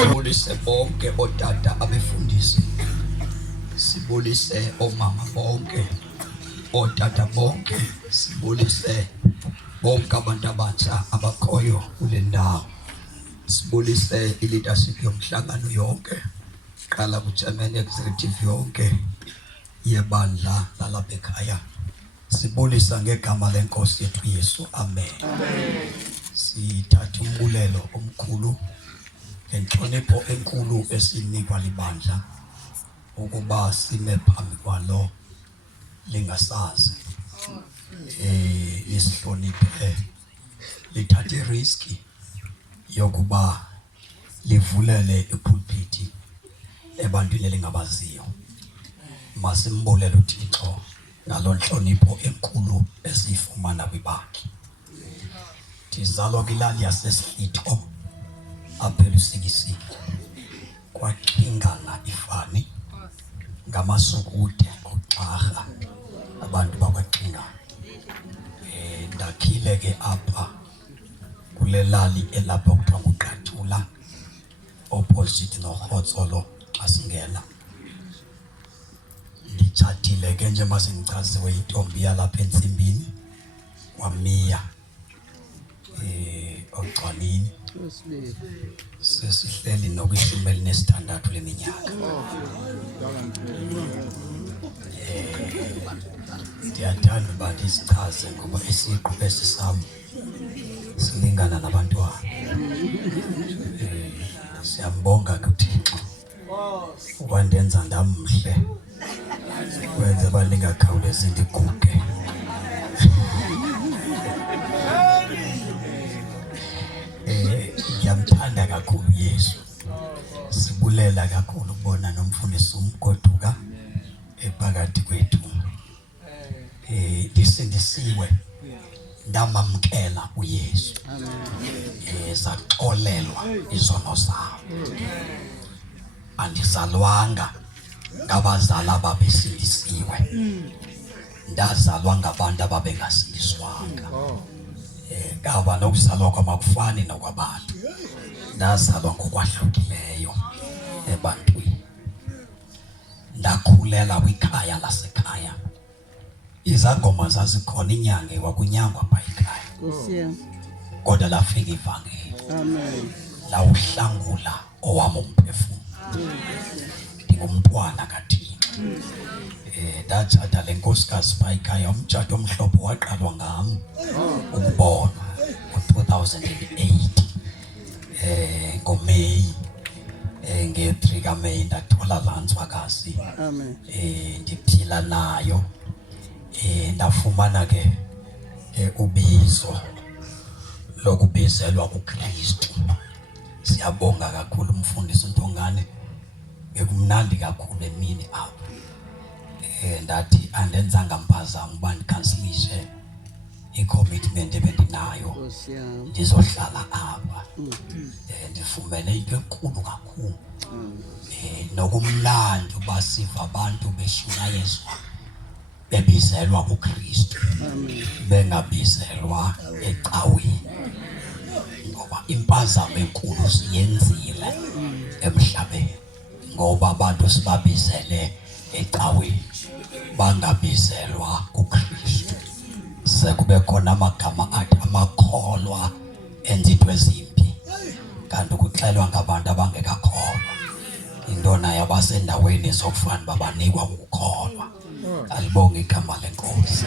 Sibulise bonke otata abefundisi, sibulise omama bonke, otata bonke, sibulise bonke abantu abatsha abakhoyo kule ndawo, sibulise i-leadership yomhlangano yonke, qala ku-chairman executive yonke yebandla lalapha ekhaya. Sibulisa ngegama lenkosi yethu Yesu, amen. Sithatha umbulelo omkhulu ngenhlonipho enkulu esinikwa libandla ukuba sime phambi kwalo lingasazi, isihloniphe lithathe i-risk yokuba livulele ipulpiti ebantwini elingabaziyo. Masimbulele uThixo ngalo nhlonipho enkulu esifumana kwibandla. Tizalwa kwilali yaseSlito apha eLusikisiki, kwaxingana ifani ngamasukude oxarha abantu bakwaxingana. Ndakhile ke apha kule lali elapha kuthiwa nguQathula opposite noRhotsolo xa singena. Nditshatile ke nje masendichaziwe intombi yalapha eNtsimbini wamiya ogcwanini. Sesihleli nokwishumi elinesithandathu leminyaka. Ndiyathanda uba ndisichaze ngoba isiqu esi sam silingana nabantwana. Siyambonga ke uThixo ukwandenza ndamhle, wenze uba ndingakhawulezi ndiguge. Ngiyamthanda kakhulu Yesu. Sibulela kakhulu ukubona nomfundisi umgoduka ephakathi kwethu. Ndisindisiwe, ndamamkela uYesu. Saxolelwa izono zam. Andizalwanga ngabazali ababesindisiwe, ndazalwa ngabantu ababengasindiswanga. Ngaba nokuzalwa kwamakufani nokwabantu, ndazalwa ngokwahlukileyo ebantwini. Ndakhulela kwikhaya lasekhaya. Izangoma zazikhona, inyanga kwakunyangwa phaa ekhaya. kodwa lafika ivangeli. Amen. La uhlangula owami umphefumulo. Ngumntwana kaThixo. Dathatha le nkosikazi Phayikhaya umtshato omhlophe waqalwa ngami ukubonwa ngo-2008 ngoMeyi nge-3 kaMeyi ndathola la nzwakazi. Amen. Ndiphila nayo ndafumana ke ubizo lokubizelwa kuKristu. Siyabonga kakhulu umfundisi uNtongane, bekumnandi kakhulu emini apha. Ndathi andenzanga mpazamo uba ndikhansilishe i-commitment ebendinayo ndizohlala apha. Ndifumene into enkulu kakhulu, nokumnandi uba siva abantu beshunyayezwa bebizelwa kuKristu, bengabizelwa ecaweni, ngoba impazamo enkulu siyenzile emhlabeni, ngoba abantu sibabizele ecaweni bangabizelwa kuKristu. Sekube khona amagama athi amakholwa enza into ezimbi, kanti kuxelwa ngabantu abangekakholwa. Intona yabasendaweni zokufana babanikwa ukukholwa. Alibonge igama lenkosi.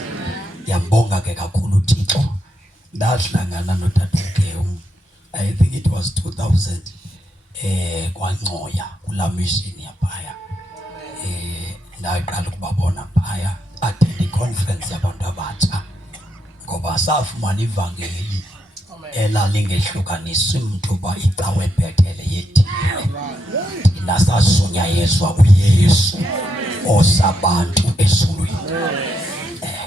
Yambonga ke kakhulu uThixo. Ndahlangana noTata uMgewu, I think it was 2000 kwaNcoya kula mission yaphaya. Ndaqala ukubabona phaya, attend i-conference yabantu abatsha, ngoba safumana ivangeli elalingehlukaniswa umuntu uba icawe ebhethele yethile. Thina sasunyayezwa uYesu osabantu ezulwini.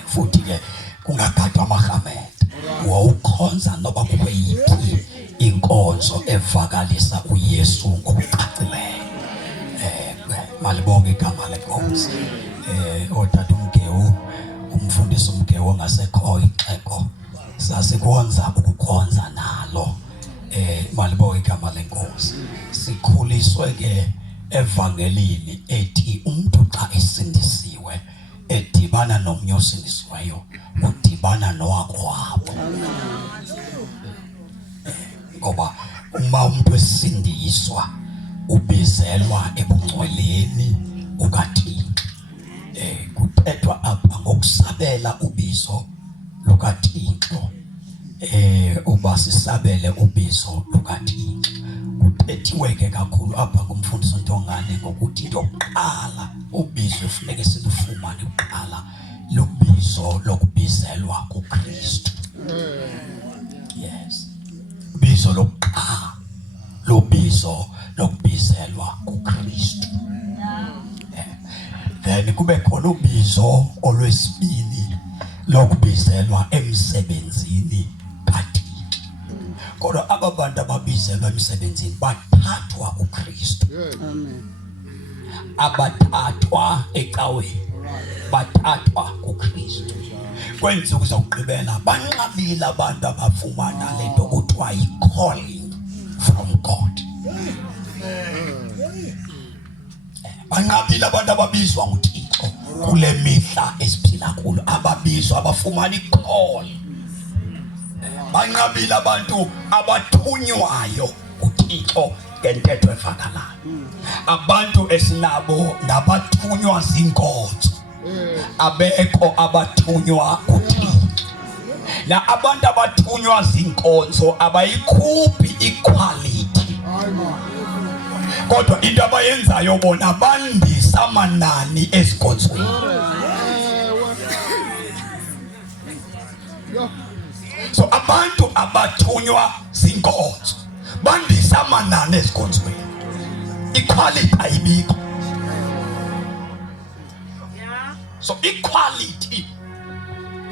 Futhi ke kungakhathwa amahamete, wawukhonza noba kukweyiphi inkonzo evakalisa uYesu ngokucacileyo. Malibonge igama lenkosi. OTata uMgewu, umfundisi uMgewu ongasekhoyo ixhego, sasikwenza ukukhonza nalo. Malibonge igama lenkosi. Sikhuliswe ke evangelini ethi umuntu xa esindisiwe edibana nomnye osindisiweyo udibana nowakwabo. Ngoba uma umuntu esindiswa ubizelwa ebungcweleni bukaThixo. Kuthethwa apha ngokusabela ubizo lukaThixo. Uba sisabele ubizo lukaThixo. Kuthethiwe ke kakhulu apha ngumfundisi uNtongane ngokuthi into yokuqala ubizo kufuneka silufumane kuqala lubizo lokubizelwa kuKristu. Yes. Ubizo lokuqala lubizo lokubizelwa kuKristu. Then kube khona ubizo olwesibili lokubizelwa emsebenzini kaThixo. Kodwa aba bantu ababizelwa emsebenzini bathathwa kuKristu. Amen. Abathathwa ecaweni, bathathwa kuKristu. Kwensuku zokugqibela banqabile abantu abafumana lento kuthiwa yi-calling from God. Banqabile abantu ababizwa nguThixo kule mihla esiphila kulo, ababizwa abafumana i-call. Banqabile abantu abathunywayo uThixo ngentetho evakalayo. Abantu esinabo ngabathunywa zinkonzo, abekho abathunywa kuThixo. La abantu abathunywa zinkonzo abayikhuphi equality, kodwa into abayenzayo bona bandisa amanani ezikonzweni. So abantu abathunywa zinkonzo bandisa amanani ezikonzweni, equality ayibikho. So equality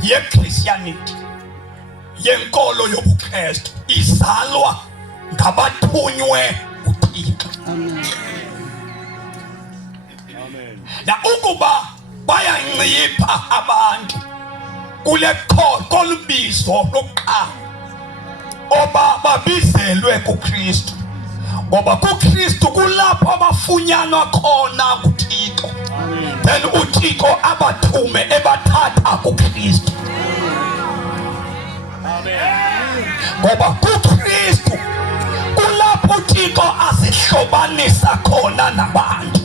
ye-Christianity, yenkolo yobuKristu, izalwa ngabathunywe uThixo. Amen. Na ukuba bayancipha abantu kule kolubizo lokuqala oba babizelwe kuKristu, ngoba kuKristu kulapho abafunyanwa khona nguThixo. Then uThixo abathume ebathatha kuKristu. Amen. ngoba kuKristu kulapho uThixo asihlobanisa khona nabantu.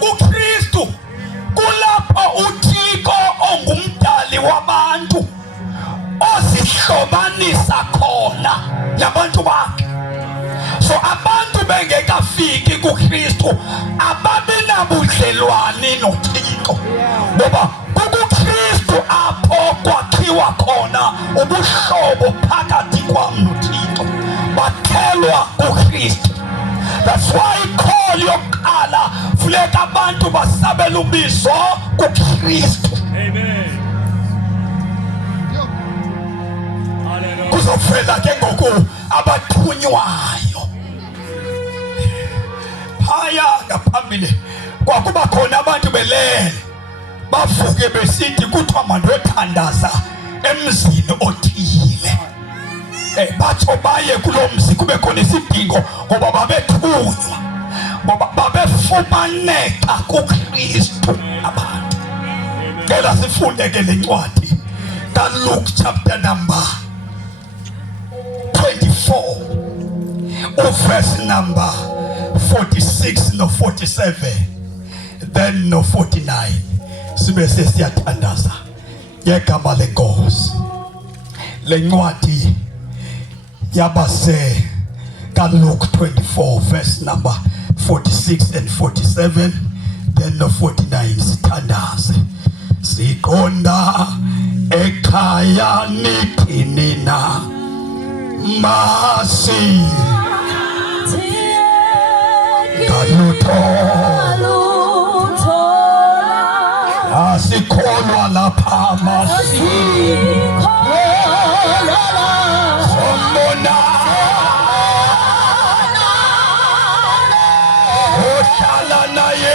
kuKristu kulapho uThixo ongumdali wabantu osihlobanisa khona nabantu bakhe. So abantu bengekafiki kuKristu ababinabudlelwane noThixo, ngoba kuKristu apho kwakhiwa khona ubuhlobo phakathi kwam noThixo, bakhelwa kuKristu. That's why call yokuqala funeka abantu basabela ubizo kuKristu. Amen. Kuzofela ke ngoku abathunywayo. Phaya ngaphambili kwakuba khona abantu belele bavuke besithi kuthiwa mandothandaza emzini othile. Batsho baye kulo mzi kube khona isidingo ngoba babethunywa, ngoba babefumaneka kuKristu abantu. Ngela sifunde ke le ncwadi kaLuke chapter number 24 verse number 46 no 47 then no 49. Sibe sesiyathandaza ngegama lenkosi. Le ncwadi yabase kaLuke 24 verse number 46 and 47 then no 49. Sithandaze. Siqonda ekhaya nithini na masi kalutho asikholwa lapha masi sombona ohlala naye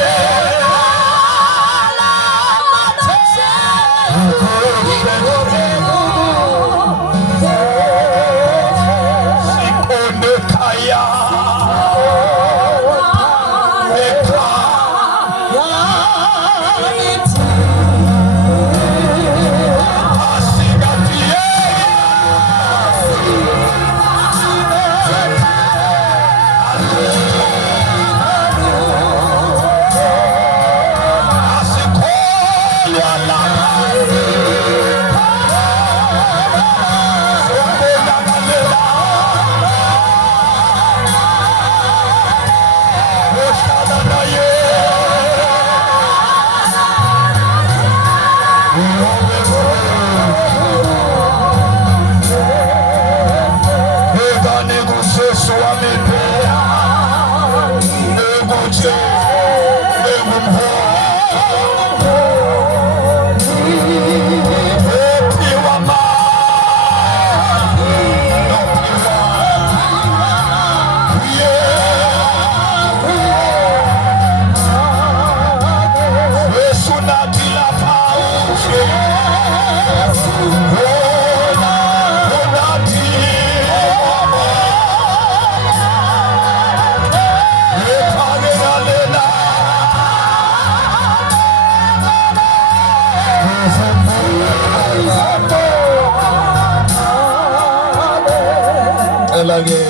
lage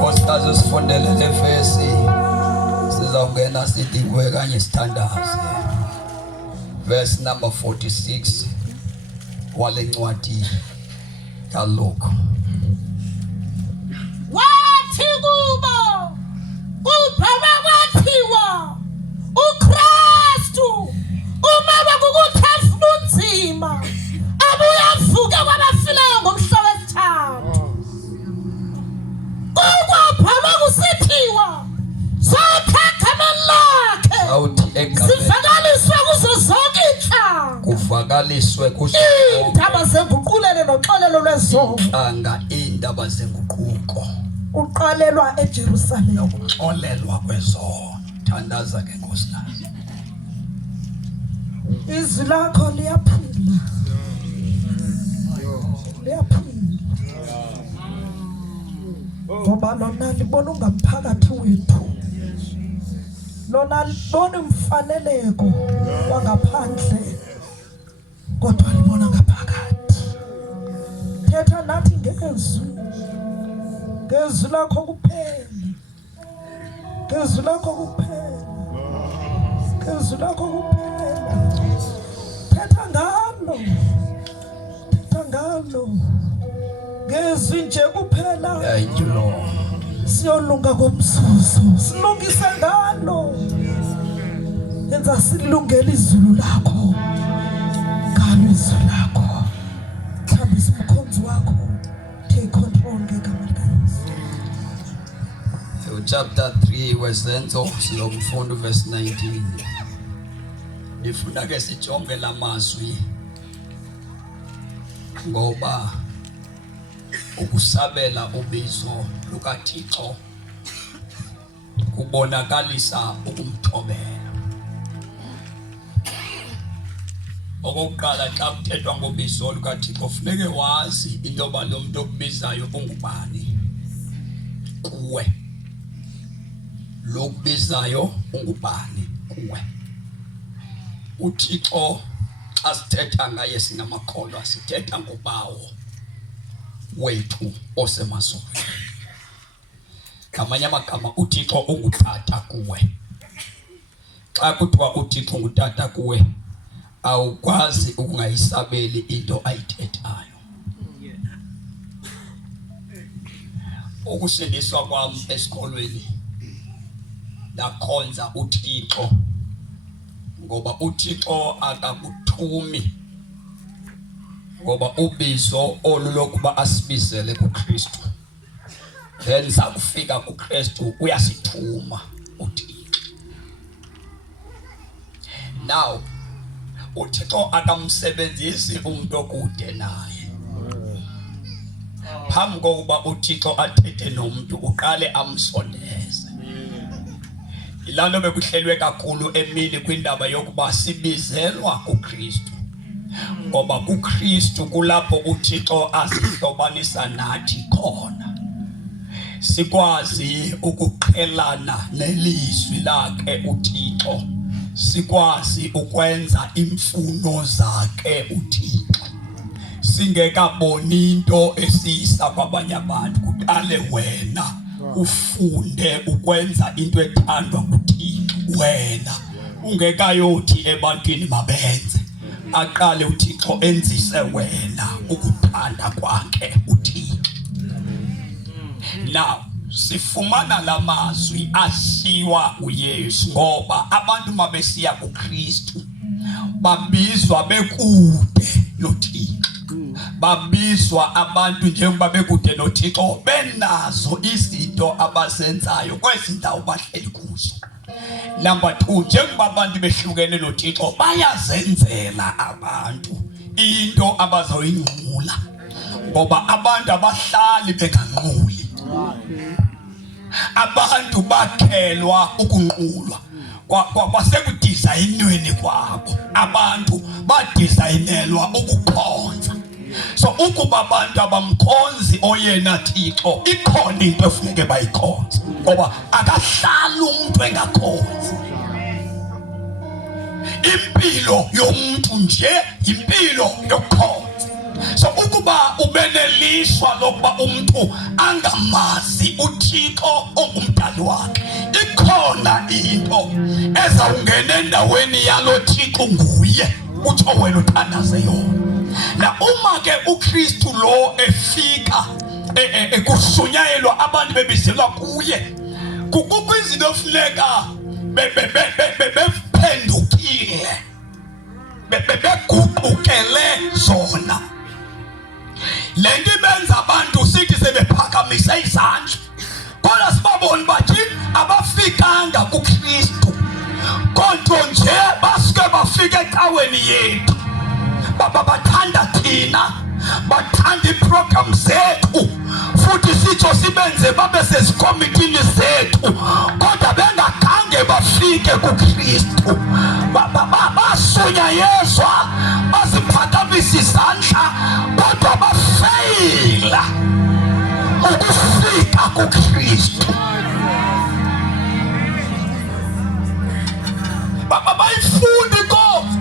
Kositazo sifundele le verse sizawungena sithi kuwe kanye sithandaze. Verse number 46 wale ncwadi kaLuke. Wathi kubo ubaba kwathiwa uKristu uma bekukuthafuna unzima abuya avuke kwabafileyo ngomhla wesithathu. Kwaphama kusithiwa sokhakamela lakhe sivakaliswe kuzo zonke inhlanga. Kuvakaliswe kuzo indaba zenguqulelo noxolelo lwezono. Indaba zenguquko uqalelwa eJerusalem nokuxolelwa kwezono. Thandaza ke nkosikazi. Izwi lakho liyaphula. Liyaphula. Ngoba lona libona ungaphakathi wethu. Lona libona umfaneleko wangaphandle kodwa libona ngaphakathi. Thetha nathi ngezwi lakho kuphela, ngezwi lakho kuphela, ngezwi lakho kuphela. Thetha ngalo, thetha ngalo, ngezwi nje kuphela. Thank you, Lord. Siyolunga komsuzo, silungise ngalo. Yenza silungele izulu lakho, ngalo izulu lakho. Thambisa umkhonzi wakho, take control ngegama likaYesu. Chapter 3 wesenzo silomfundo verse 19. Ngifuna ke sijonge lamazwi ngoba ukusabela ubizo lukaThixo kubonakalisa ukumthobela. Okokuqala xa kuthethwa ngobizo lukaThixo kufuneke wazi into yoba lo muntu okubizayo ungubani kuwe. Lo kubizayo ungubani kuwe. uThixo xa sithetha ngaye singamakholwa sithetha ngobawo wethu osemazulwini. Ngamanye amagama uThixo ungutata kuwe. Xa kuthiwa uThixo ungutata kuwe awukwazi ukungayisabeli into ayithethayo. Ukusindiswa kwami esikolweni lakhonza uThixo ngoba uThixo akakuthumi ngoba ubizo olulokuba asibizele kuKristu lenza kufika kuKristu uyasithuma uThixo. Now uThixo akamsebenzisi umuntu okude naye. Phambi kokuba uThixo athethe nomuntu uqale amsondeze. Ilando bekuhlelwe kakhulu emini kwindaba yokuba sibizelwa kuKristu. Ngoba kuKristu kulapho uThixo asihlobanisa nathi khona. Sikwazi ukuqhelana nelizwi lakhe uThixo. Sikwazi ukwenza imfuno zakhe uThixo. Singekaboni into esiyisa kwabanye abantu kuqale wena ufunde ukwenza into ethandwa nguThixo. Wena ungekayothi ebantwini mabenze, aqale uThixo enzise wena ukuthanda kwakhe uThixo. Now sifumana lamazwi ashiwa uYesu ngoba abantu mabesiya kuKristu babizwa bekude noThixo. Babizwa abantu njengoba bekude noThixo benazo izinto abazenzayo kwezindawo bahleli kuzo. Number 2, njengoba abantu behlukene noThixo bayazenzela abantu into abazoyingqula ngoba abantu abahlali benganquli. Abantu bakhelwa ukunqulwa kwasekudizayinweni kwabo. Abantu badizayinelwa ukukhonza. So ukuba abantu abamkhonzi oyena Thixo ikhona into efuneke bayikhonze ngoba akahlali umuntu engakhonzi. Impilo yomuntu nje impilo yokukhonza. So ukuba ubenelishwa lokuba umuntu angamazi uThixo ongumdali wakhe, ikhona into ezawungena endaweni yalo Thixo nguye uthi wena uthandaze yona. Na uma ke uKristu lo efika ekusunyayelwa abantu bebizelwa kuye, kukho izinto ofuneka bephendukile beguqukele zona. Lento ibenza abantu sithi sebephakamise izandla kodwa sibabona bathi abafikanga kuKristu kodwa nje basuke bafika ecaweni yethu. Bathanda thina, bathanda iprogram zethu futhi sitho sibenze babe sezikomitini zethu kodwa bengakhange bafike kuKristu. Basunya Yezwa basiphakamisa izandla kodwa bafeyila ukufika kuKristu. Bayifundi inkosi.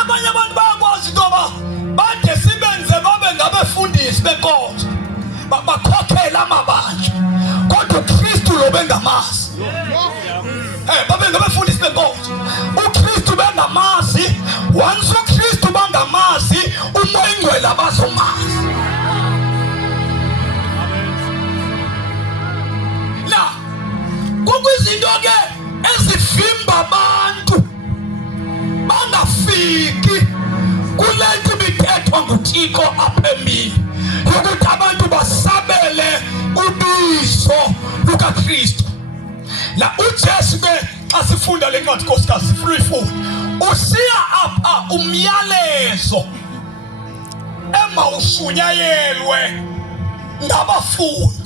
Abanye abantu bayakwazi into abafundisi benkonzo bakhokhela amabandla kodwa uKristu lo bengamazi. Babe ngabafundisi benkonzo uKristu bengamazi. Once uKristu bangamazi umoya ingcwele abazomazi. La kuyizinto ke ezivimba abantu bangafiki kule nto ibithethwa nguThixo apha emini yokuthi abantu basabele ubizo lukaKristu. La uJesu ke xa sifunda le ncwadi nkosikazi sifuna uyifunda usiya apha umyalezo emawushunyayelwe ngabafundi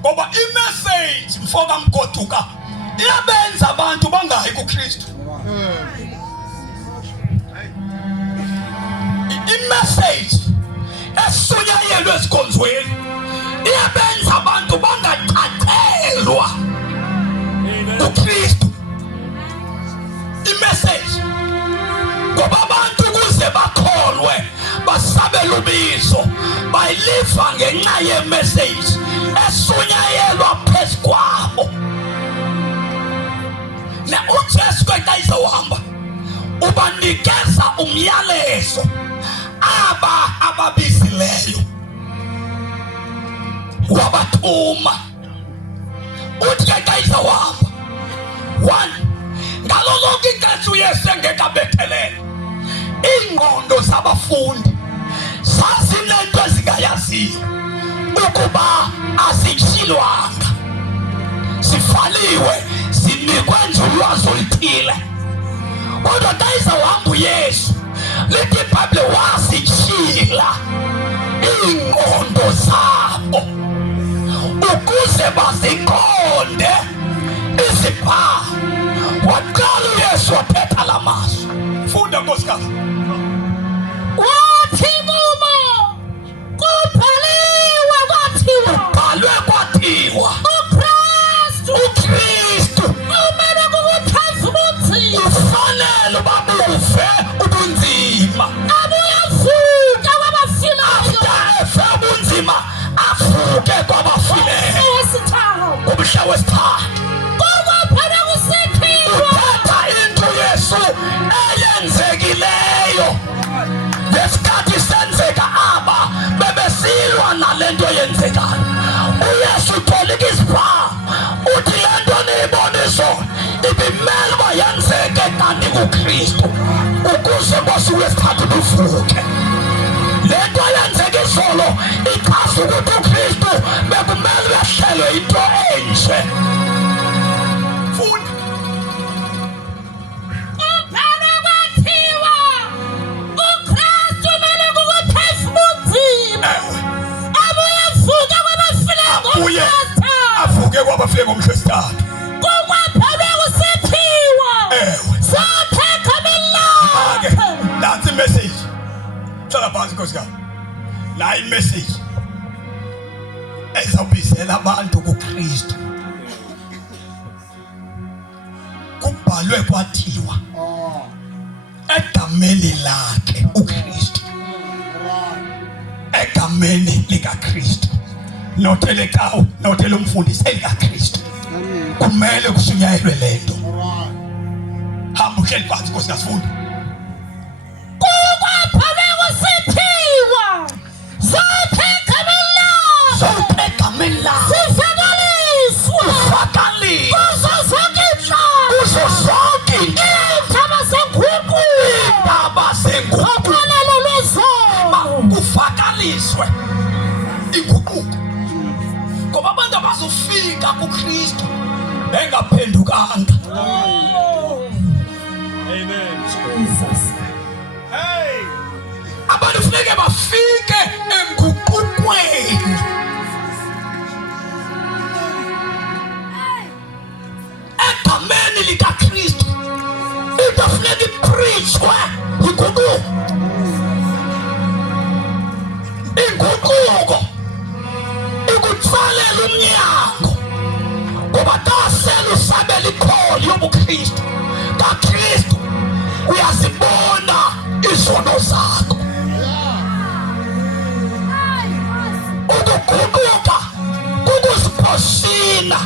ngoba imessage mfo kaMgoduka iyabenza abantu bangayi kuKristu. Imessage eshunyayelwe ezikonzweni iyabenza abantu bangacacelwa uKristu. Imessage ngoba abantu kuze bakholwe basabela ubizo bayiliva ngenxa yemessage eshunyayelwa phezu kwabo. Na uJesu xa izohamba ubanikeza umyalezo ababizileyo wabathuma. Uthi xa izohamba 1 ngalo lonke ixesha uYesu engekabethelele iingqondo zabafundi zazinento ezingayaziyo ukuba azityhilwanga, zivaliwe, zinikwe nje ulwazi oluthile. Kodwa xa izohamba uYesu lithi iBhayibhile wazityhila iingqondo zabo ukuze baziqonde iziphawu. Waqala uYesu wathetha la mazwi. Funda nkosikazi. Wathi kubo kubhaliwe kwathiwa uKristu umele kukutheza ubunzima, ufanele babuve ubunzima, abuyavuka kwabafileyo, efe ubunzima avuke kwabafileyo. Kumhla wesithathu uthetha into Yesu eyenzekileyo. Ngesikhathi senzeka aba bebesilwa nalento yenzekayo. uYesu utolika iziphawu uthi le nto niyiboniso ibimele uba yenzeke kanti kuKristu ukuze ngosuku lwesithathu luvuke. Le nto yenzeka izolo ichaza ukuthi uKristu bekumele behlelwe into enje. Funda. Uye avuke kwabafike ngomhla wesithathu. Kukwaphelwe kusithiwa satheka milakhe. That's the message. Hlala phansi nkosikazi. La imessage ezawubizela abantu kuKristu. Kubhalwe kwathiwa egameni lakhe uKristu, egameni likaKristu, nothele kawo nothele umfundisi elikaKristu kumele kushunyayelwe lento. Hamba uhleli phansi nkosikazi funda. Kukwaphelwe kusithiwa satheka milakhe. Sifakaliswe kuzo zonke iindaba zenguquko, uqolelo lwezono, kufakaliswe inguquko ngoba abantu abazofika kuKristu bengaphendukanga. Amen. Jesus. Hey. Abantu funeke bafike enguqukweni. Egameni likaKristu into funeka ipreachwe inguquko. Inguquko ikutsalela umnyango ngoba tasele usabela ikholi yobuKristu kaKristu uyazibona izono zakho. wena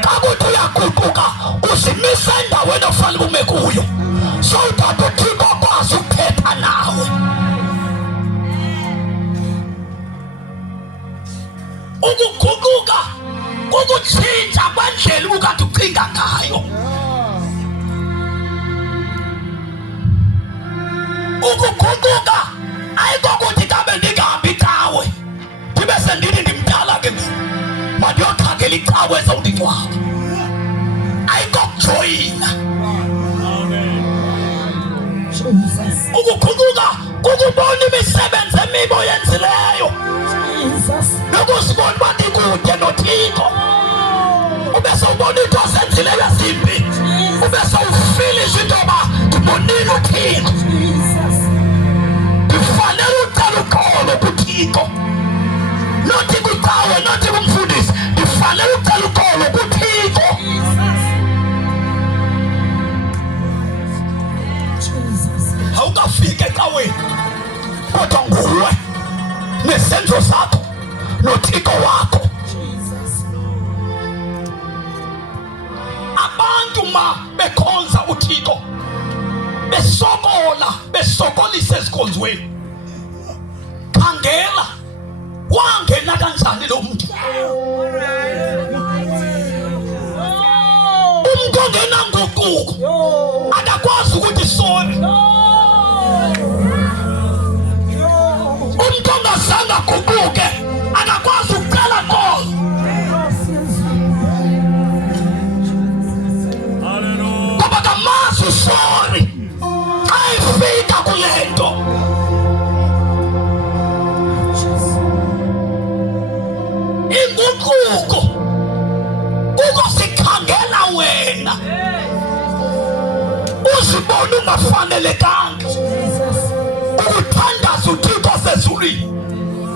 kakuthi uyaguquka uzimise endaweni ofanele ume kuyo so that uThixo akwazi ukuthetha nawe. Ukuguquka kukutshintsha kwendlela ukade ucinga ngayo. Ukuguquka ayikokuthi kabe ndingahambi cawe ndibe sendithi ndimdala ke ngoku mandiyokhangela icawe ezawundingcwaba. Ayikokujoyina. Ukuguquka kukubona imisebenzi emibi oyenzileyo nokuzibona uba ndikude noThixo. Ube sowubona into ozenzileyo ezimbi, ube sowufilisha into yoba ndibonile uThixo. Ndifanele ucela uxolo kuThixo, nothi kwicawe, nothi kumfundisi. Ndifanele ucela uxolo kuThixo. Awukafika ecaweni kodwa nguwe nesenzo zakho noThixo wakho. Abantu ma bekhonza uThixo besokola, besokolisa ezikhonzweni, khangela wangena kanjani lo muntu. Umuntu ongena ngoquko akakwazi ukuthi sorry. Umuntu ongazange aguquke akakwazi ukucela xolo. Ngoba kamazi sorry xa efika kule nto. Inguquko ukusikhangela wena uzibona ungafanelekanga, ukuthandaza uThixo osezulwini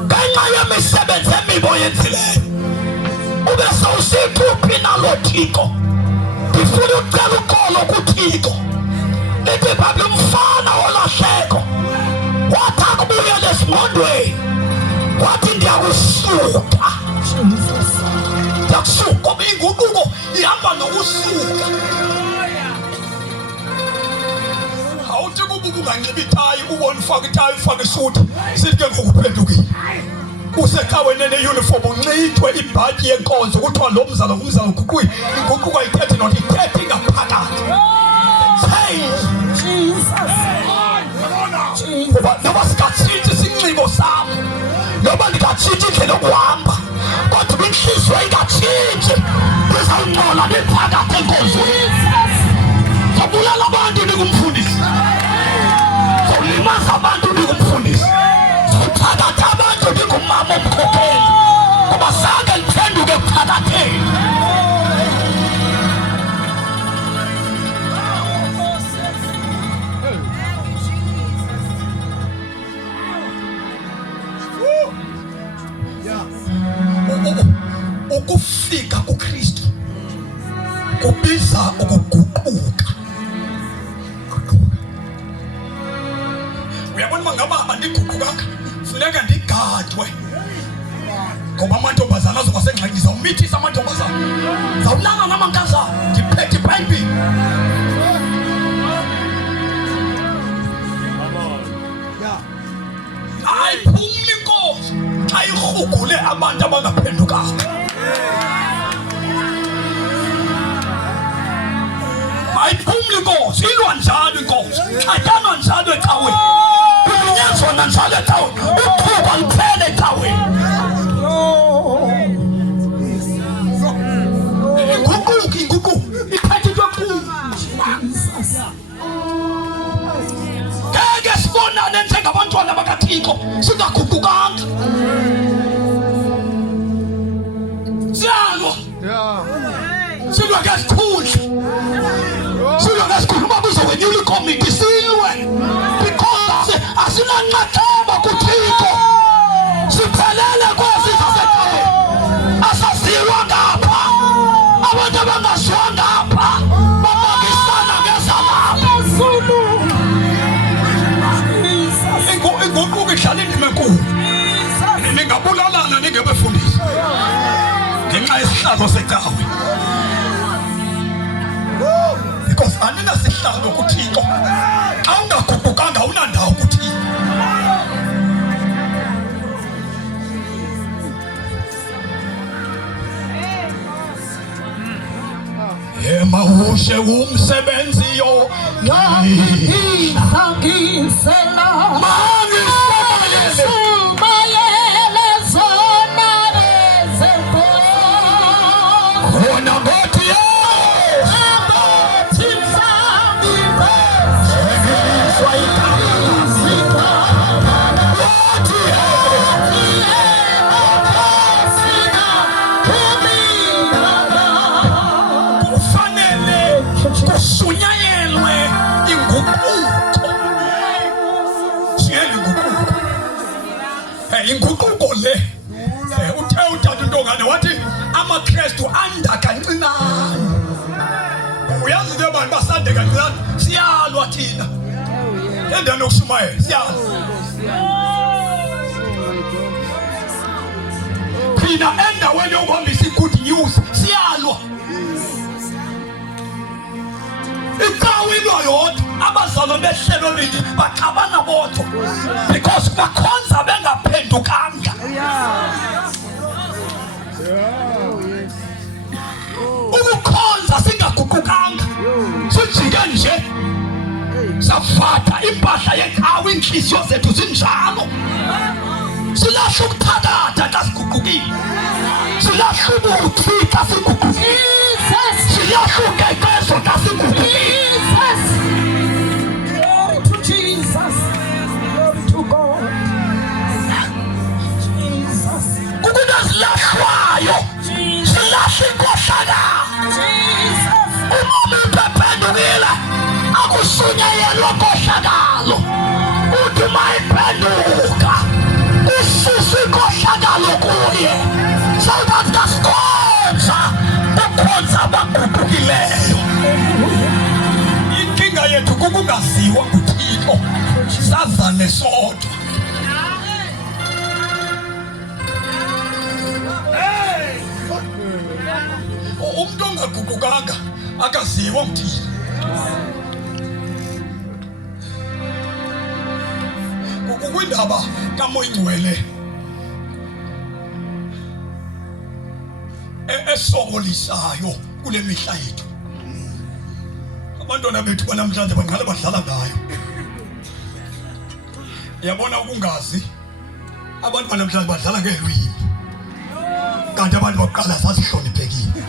ngenxa yemisebenzi emibi oyenzileyo. Ube sowusiphuphi nalo Thixo. Ndifuna ucela uxolo kuThixo. Lithi ibhayibheli umfana wolahleko wathi akubuyele esingqondweni wathi ndiyakusuka. Ndiyakusuka ngoba inguquko ihamba nokusuka. Awuthi kuba unganxibi itayi ubone ufake itayi ufake isuti sithi ke ngokuphendukile. Usecaweni neyuniform unxithwe ibhatyi yenkonzo kuthiwa lo mzalo ngumzalo uguquye. Inguquko ayithethi nothi ithethe ingaphakathi. Noba singatshintshi isinxibo sam, noba ndingatshintshi indlela yokuhamba, kodwa intliziyo ingatshintshi, ndizawungcola ndiphakathi enkonzweni. Zabulala abantu ndingumfundisi, zawulimaza abantu ndingumfundisi, zawuthakatha abantu ndingumama omkhokheli, ngoba zange ndiphenduke ekuthakatheni. Ukufika kuKristu kubiza ukuguquka. Uyabona mangaba andiguqukanga funeka ndigadwe, ngoba amantombazana azoba sengxaki. Ndizawumithisa amantombazana, ndizawulala namankazana ndiphethe ibhayibhile. Ayiphumli inkosi xa irhugule abantu abangaphendukanga. Ayiphumli inkosi, ilwa njalo inkosi, xatyanwa njalo ecaweni, kunyazwa nanjalo ecaweni, uthuba liphele ecaweni. Inguquko iphethe into enkulu. Ngeke sibonane njengabantwana bakaThixo singaguqukanga. Siyalwa silwa ngesikhundla, silwa ngesikhundla. Uba kuzowenyula ikomiti silwe, because asinanxaxheba kuThixo. Siphelele kwesi sasecaweni, asaziwa ngapha. Abantu abangazwanga apha babongisana ngezalapha. Inguquko idlala indima enkulu. Ningabulalana ningebefundisi. isihlalo secawe. Because anginasihlalo kuThixo. Xa ungagugukanga unandawo kuThixo. Mawushe umsebenzi yo ngisela sumayele zona ezempo khona ngothi abathi mfangibese swayikazika ngothi apasina kumina kufanele kusunyayelwe inguquko. Siyele inguquko le. Uthe utata uNtongane wathi amaKristu anda kancinane. Uyazi nje abantu basande kancinane siyalwa thina. Endana yokushumayela siyalwa. Thina endaweni yokuhambisa i-good news siyalwa. Icawe ilwa yodwa abazalwa behlelo linye baxabana bodwa because bakhonza bengaphendukanga. Ukukhonza singaguqukanga sijike nje safatha impahla yecawe, inhliziyo zethu zinjalo. Silahla ukuthakatha xa siguqukile, silahla ubuthi xa siguqukile, silahla ugeqesho xa siguqukile. Glory to Jesus. Glory to God. Jesus. Kukuba silahlwayo silahla inkohlakalo. Jesus. Umuntu ephendukile akusunyayelwa inkohlakalo. Uthi mayiphenduka ususa inkohlakalo kuye so that kasikhonza bakhonza abaguqukileyo. Inkinga yethu kukungaziwa nguThixo, sazane sodwa. Umuntu ongaguqukanga akaziwa nguThixo. Kukwindaba kaMoya Ingcwele esokolisayo kule mihla yethu. Abantwana bethu banamhlanje baqala badlala ngayo. Yabona ukungazi abantu banamhlanje badlala ngeelwimi, kanti abantu baqala sasihloniphekile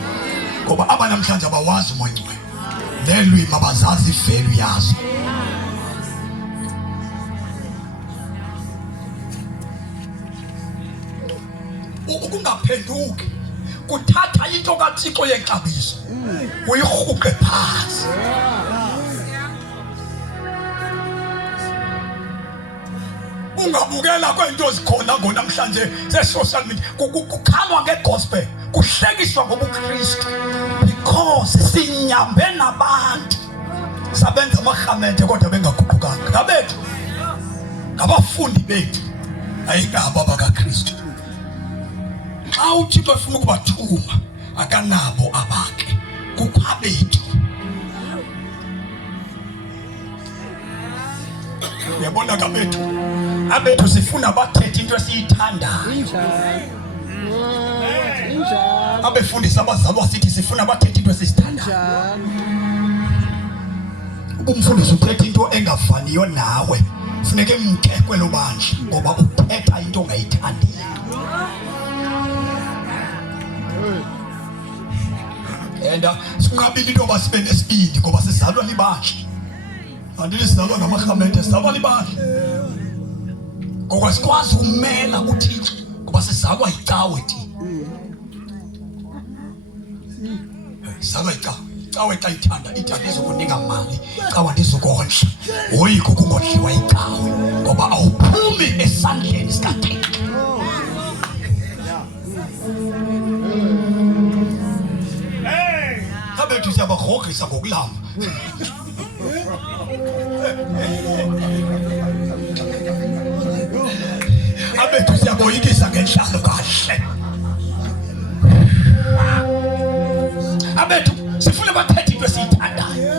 ngoba abanamhlanje abawazi uMoya Ingcwele, neelwimi abazazi ivelu yazo. Ukungaphenduki kuthatha into kaThixo yexabiso uyirhuqe phasi. Ungabukela kwento zikhona ngonamhlanje ze-social media kukhalwa ngegospel, kuhlekiswa ngobuKristu because sinyambe nabantu sabenza amarhamente kodwa bengaguqukanga. Ngabethu ngabafundi bethu ayingabo abakaKristu. Xa uThixo efuna ukubathuma akanabo abakhe, kukwabethu. Uyabona kabethu, abethu sifuna bathethe into esiyithandayo. Abefundisi abazalwa sithi sifuna bathethe into esiyithandayo. Umfundisi uthetha into engafaniyo nawe, funeke mthekwe lo bandla ngoba uthetha into ongayithandiyo. Enda sinqabile into yoba sibe nesibindi ngoba sizalwa libandla. Andile sizalwa ngamarhamente, sizalwa libandla. Ngoba sikwazi umela uThixo ngoba sizalwa yicawe thina. Sizalwa yicawe. Cawe xa ithanda izokunika mali, cawe ndizokondla. Woyika ukungondliwa yicawe ngoba awuphumi esandleni sikaThixo. Abethu siyabagrogrisa ngokulamba. Abethu siyaboyikisa ngenhlalo kahle. sifune bathethe into esiyithandayo.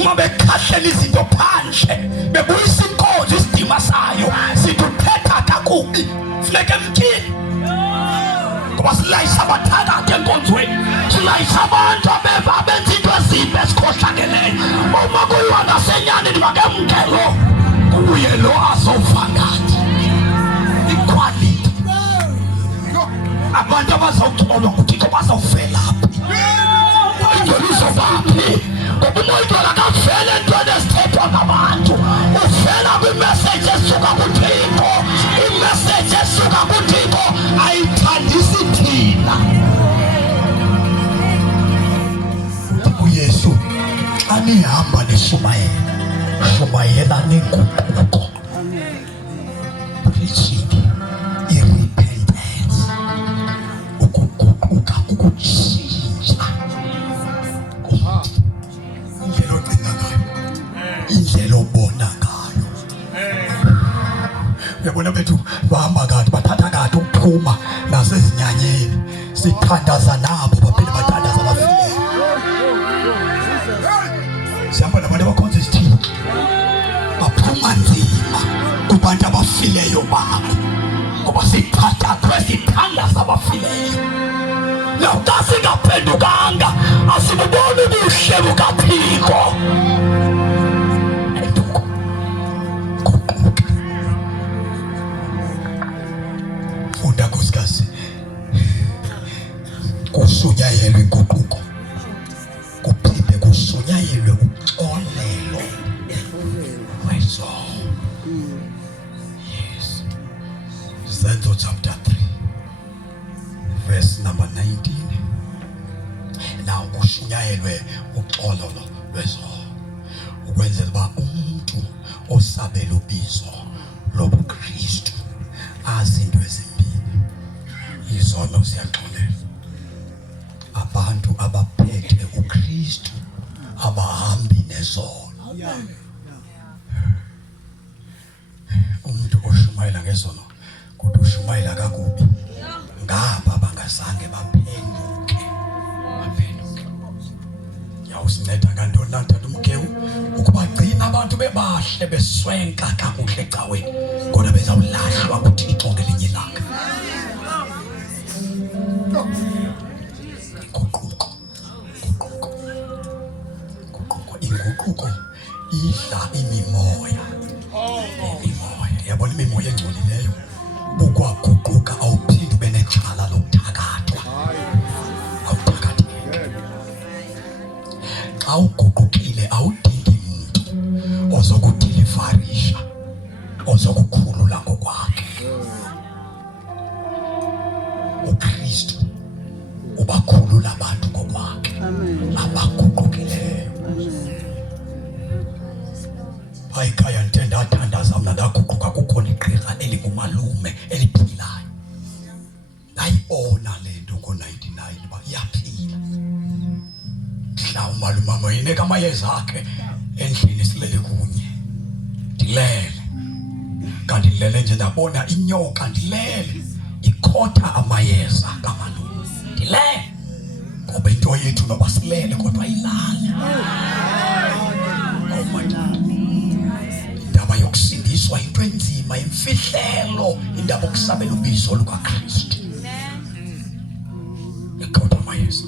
Uma bekhahlela izinto phandle bebuyisa inkonzo isidima sayo situphetha kakubi funeka emthini ngoba silayisha abathakathi enkonzweni, silayisha abantu abenza into ezimbi esikhohlakeleyo. Uma kuyiwa nasenyanini makemkelo kuye lo azofa ngathi iquality. Abantu abazawutholwa nguThixo bazawuvelaphi ingoluzobaphi ngoba umuntu akavele entweni ezithethwa ngabantu, uvela kwimeseji esuka kuThixo. Imeseji esuka kuThixo ayithandisi thina. uYesu xa nihamba nishumayela nenguquko, preaching i-repentance, ukuguquka, ukutshintsha indlela ocinga ngayo, indlela obona ngayo. Uyabona bethu bahamba kade bathatha kade ukuphuma nasezinyanyeni, sithandaza nabo baphinde bathandaza abafileyo. Sihamba nabantu abakhonza isithixo baphuma nzima kubantu abafileyo babo ngoba sithandaza abafileyo. Nawuka singaphendukanga asibuboni ubuhle bukaThixo. Funda nkosikazi, kusunyayelwe inguquko, kuphinde kusunyayelwe uxolelo lwezono. Yes. Zenzo chapter 3 verse number 19. Now kusunyayelwe uxolelo lwezono ukwenzela uba umuntu osabela ubizo lobuKristu azi into ezimbili. Izono ziyaxolela. Abantu abaphethe uKristu abahambi nezono. Umuntu oshumayela ngezono kodwa ushumayela kakubi, ngapha bangazange baphenduke. Yawusinceda ngantoni na Tata Mkewu ukubagcina abantu bebahle beswenka kakuhle ecaweni kodwa bezawulahlwa kuThixo ngelinye ilanga. Inguquko idla imimoya. Yabona imimoya engcolileyo ukwaguquka awuphindi ube nexhala lokuthakathwa. Awuthakatheki. Xa uguqukile awudingi muntu ozokudilivarisha, ozokukhulula ngokwakhe. uKristu ubakhulula abantu ngokwakhe abaguqukileyo. Hayikhaya ntendathandaza mna ndaguquka kukhona igqirha elingumalume eliphilayo. Ndayibona le nto ngo-99 uba iyaphila. Mhla umalume wam eyinika amayeza akhe endlini silele kunye. Ndilele. Kanti ndilele nje ndabona inyoka ndilele ikhotha amayeza kamalume. Ndilele. Ngoba into yethu noba silele kodwa ilale. Oh my God. Indaba yokusindiswa into enzima, imfihlelo, indaba yokusabela ubizo lukaKristu. Ikhotha amayeza.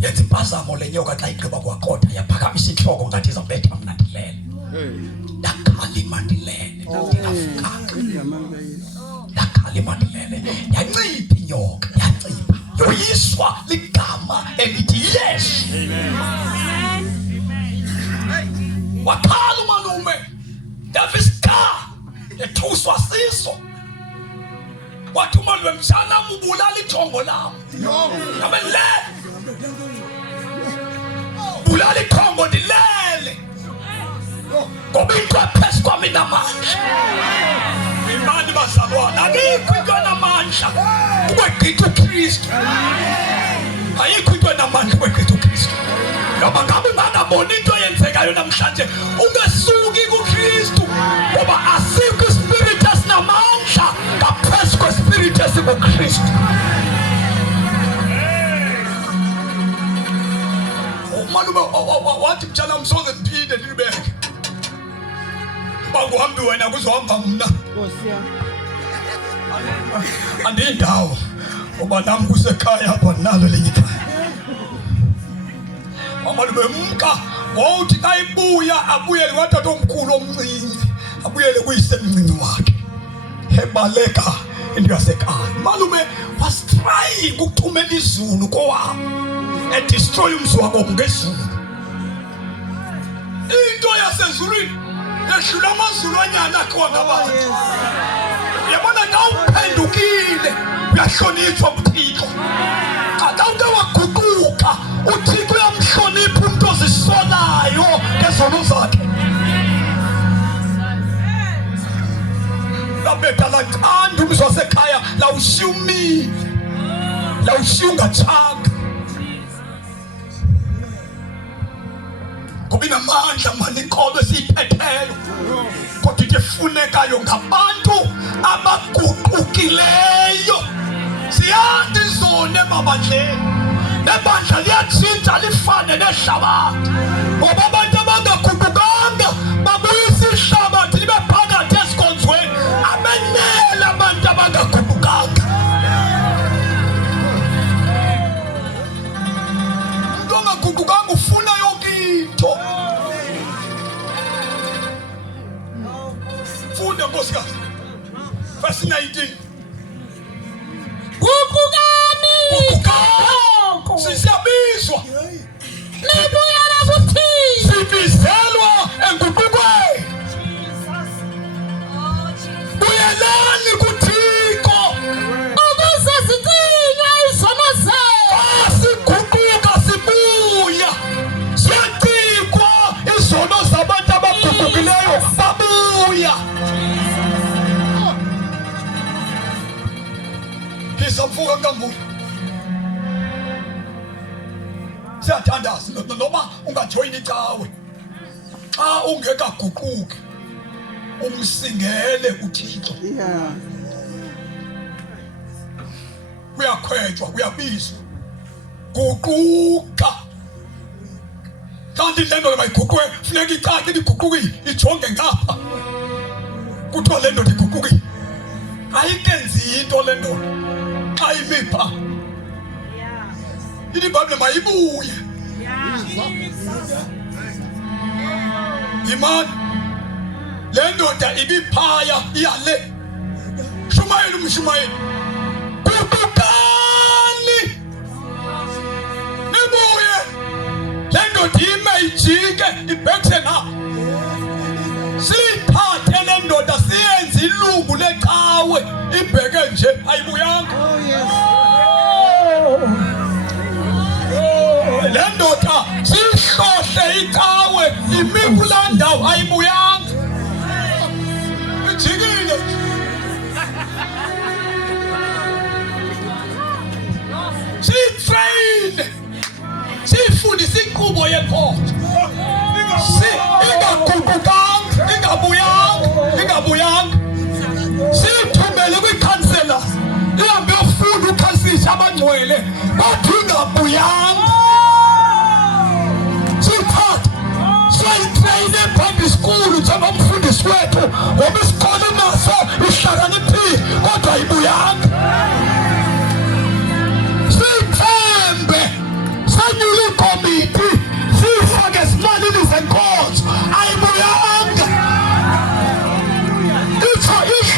Yenza impazamo le nyoka xa igqiba kwakhotha yaphakamisa intloko ngathi izawubetha mna ndilele. Ndakhalima ndilele. Ndingafukanga. Ndakhalima ndilele. Yancipha inyoka, yancipha. Yoyiswa ligama elithi Yesu. Wakhala umalume, ndavisa ethuswa siso. Wathi umalume mtshana ubulala ithongo lam. Ngabe ndilele. Bulala ithongo ndilele. Ngoba into ephezu kwami inamandla. Imani bazalwane, ayikho into enamandla ukwegqitha uKristu. Ayikho into enamandla ukwegqitha uKristu. Ngoba ngabe ungangaboni into eyenzekayo namhlanje ungesuki kuKristu, ngoba asikho ispirit esinamandla ngaphezu kwespirit esikuKristu. Malume wathi mtshana msoze ndiphinde ndilibeke. Bakuhambi wena kuzohamba mna. Andindawo. Oba nami kusekhaya apha nalo lenye ikhaya. Malume mka wawuthi xa ibuya abuyele watata omkhulu omncinci. Abuyele kuyise mncinci wakhe. Ebaleka into yasekhaya. Malume was trying ukuthumela izulu kowabo. Destroy umzi wabo ngezulu. Into yasezulwini yeshula amazulwanyana akhona abantu. Yabona xa uphendukile uyahlonitshwa uThixo. Xa uke waguquka uThixo uyamhlonipha umuntu ozisolayo ngezono zakhe. Labeka lacanda umzi wasekhaya lawushiya umile, lawushiya ungatshanga. Kubinamandla manikolo esiyiphetheyo kodwa into efunekayo ngabantu abaguqukileyo. Siyathi izone emabandleni nebandla liyatshintsha lifane nehlabathi, ngoba abantu abangaguqukanga babuyisa ihlabathi libe phakathi esikhonzweni. Abenele abantu abangaguqukanga. Umuntu ongaguqukanga ufuna yonke. Funda nkosikazi. Verse 19. Gugukani. Sisiyabizwa. Nibuyela kuThixo. Sibizelwa enguqukweni. Buyelani kuThixo. Ukuze zicinywe izono zethu. Siguquka sibuya. Siyacikwa izono zabantu abaguqukileyo babuya. Izamfuka ngambuya. Siyathandaza noma ungajoyini icawe. Xa ungekaguquki umsingele uThixo. Uyakhwetshwa, uyabizwa. Guquka. Kanti le nto mayiguquke funeka icace iguqukile ijonge ngapha. Kuthiwa le ndoda iguqukile. Ayikenzi into le ndoda xa imipha. IBhayibhile mayibuye. Imani le ndoda ibiphaya iyale. Shumayeli umshumayeli. Guqukani. Nibuye. Le ndoda ime ijike ibhekise ngapha. Siyithathe le ndoda siyenze ilungu lecawe ibheke nje ayibuyanga. Le ndoda sihlohle icawe imi kulaa ndawo ayibuyanga. Ijikile. Siyitrain. Siyifundise inkqubo yenkonzo. Ingaguqukanga, ingabuyanga. Siyithumele kwii-counselors. Ihambe yofunda ukhansilisha abangcwele kodwa ingabuyanga. Siyithatha siyayitreyine eBible school njengomfundisi wethu ngoba isikolo naso ihlakaniphile kodwa ayibuyanga. Siyithembe sanyule ikomiti siyifake ezimalini zenkonzo ayibuyanga. Itsho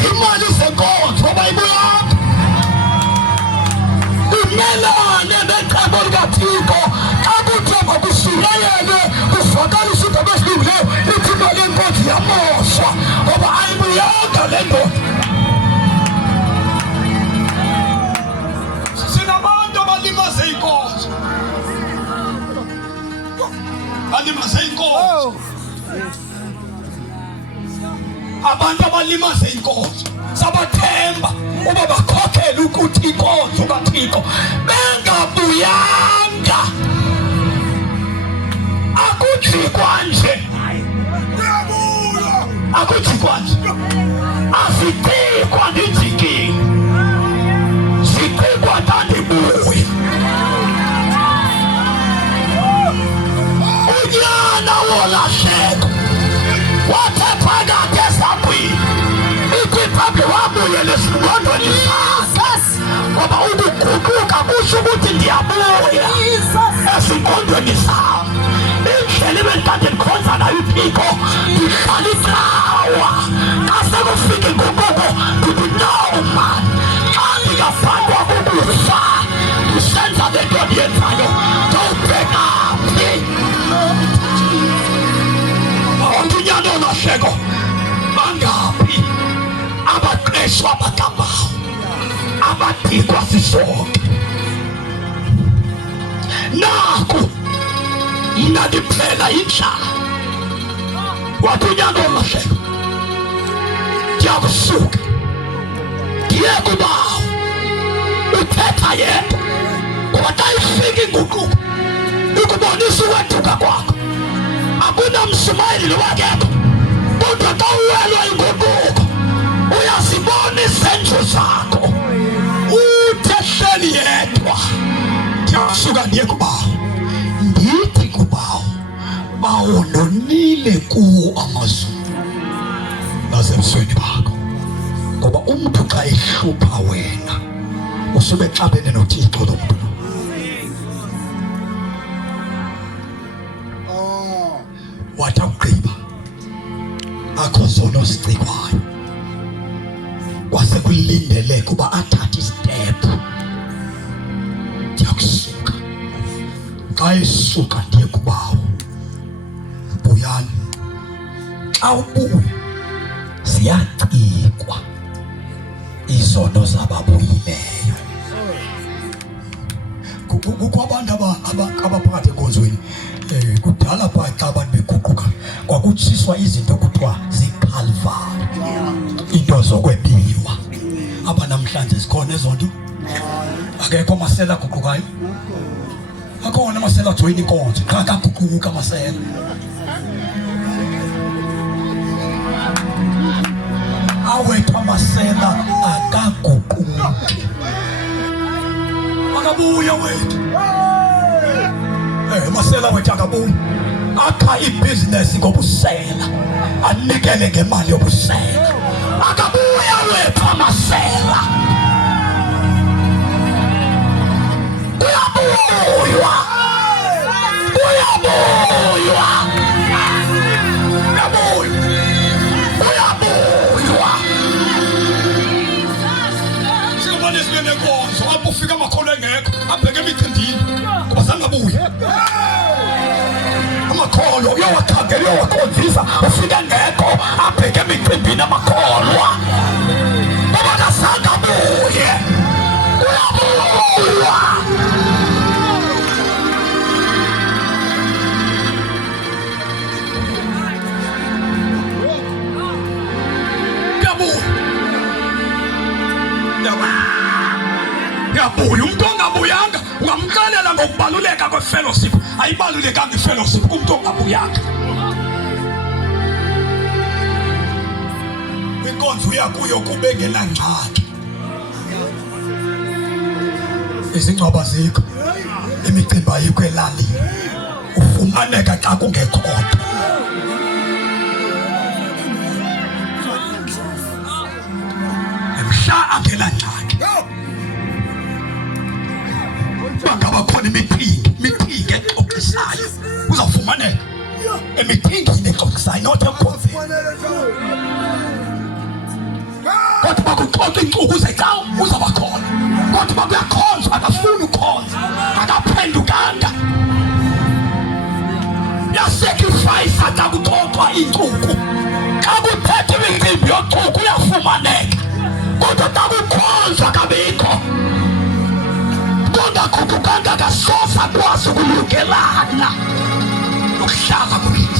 imali zenkonzo ngoba ayibuyanga. Imelane necebo likaThixo xa kuthe ngokushiyelwe kuvakalisa into ebesilungileyo ithi imali yenkonzo yamoshwa ngoba ayibuyanga le ndoda. Sinabantu abalimaze inkonzo. Balimaze inkonzo. Abantu abalimaze inkonzo sabathemba uba bakhokhele ukuthi inkonzo kaThixo bengabuyanga. Akujikwa nje. Akujikwa nje. Asikikwa ndijikile. Sikikwa ndandibuya. Usukele esingqondweni sakhe. Ngoba ukuguquka kusho ukuthi ndiyabuya esingqondweni sakhe. Indlela ebekade ndikhonza ngayo iphiko ndihlala icawa. Kase kufike inguquko ndithi no man. Xa ndingafandwa kukufa ndisenza le nto ndiyenzayo ndobhekaphi. Ontunyana olahleko bangaphi abaqeshwa bakabawo abadikwa sisonke. Naku mna ndiphela inhlala. Wathi unyana olahleko ndiyakusuka ndiye kubawo uthetha yedwa. Ngoba xa ifika inguquko ikubonisa ukwethuka kwakho. Akunamshumayeli nowakekho. Kodwa xa uwelwa inguquko uyazibona izenzo zakho. Uthi ehleli yedwa ndiyasuka ndiye kubawo. Ndithi kubawo bawononile kuwo amazulu nasebusweni bakho. Ngoba umuntu xa ehlupha wena usube exabene noThixo lo muntu. Wathi akugqiba akho zono sicikwayo. Kwase kulindeleka uba athathe istep. Ndiyakusuka. Xa esuka ndiye kubawo. Buyani. Xa ubuya ziyacikwa izono zababuyileyo. Kukho abantu abaphakathi enkonzweni. Kudala phaa xa abantu beguquka kwakutshiswa izinto kuthiwa ziiCalvary, into zokwebiwa. Abanamhlanje zikhona ezo nto. Akekho amasela aguqukayo. Akhona amasela ajoyina inkonzo qha akaguquka amasela. Awethu amasela akaguquki. Akabuya wethu. Amasela wethu akabuya. Akha ibhizinesi ngobusela. Anikele ngemali yobusela. Akabuya wethu amasela. Uyabuywa. Uyabuywa. Nenkonzo apho ufika amakholwa engekho abheke emicimbini ngoba zangabuye. Amakholwa uyowakhangela uyowakhonzisa ufika engekho abheke emicimbini amakholwa ngoba kasangabuye. Uyabuya. Uyabuya. Umuntu ongabuyanga ungamxelela ngokubaluleka kwefellowship. Ayibalulekanga ifellowship kumuntu ongabuyanga. Inkonzo uyakuyo kube ngenangxaki. Izingcwaba zikho, imicimbi ayikho elalini. Ufumaneka xa kungekho nto. Mhla angenangxaki bangaba khona imiphingi exoxisayo. Uzawufumaneka emiphingini exoxisayo not emkhonzeni. Kodwa bakuxoxa iincuku zeca uzaba khona. Kodwa kuyakhonzwa akafuni ukhonza. Akaphendukanga. Yasacrifice xa kuxoxwa iincuku. Xa kuthetha imicimbi yocuku uyafumaneka. Kodwa xa kukhonzwa kabikho. Kongakhupukanga kasofa kwazi ukulungelana nokuhlala kwethu.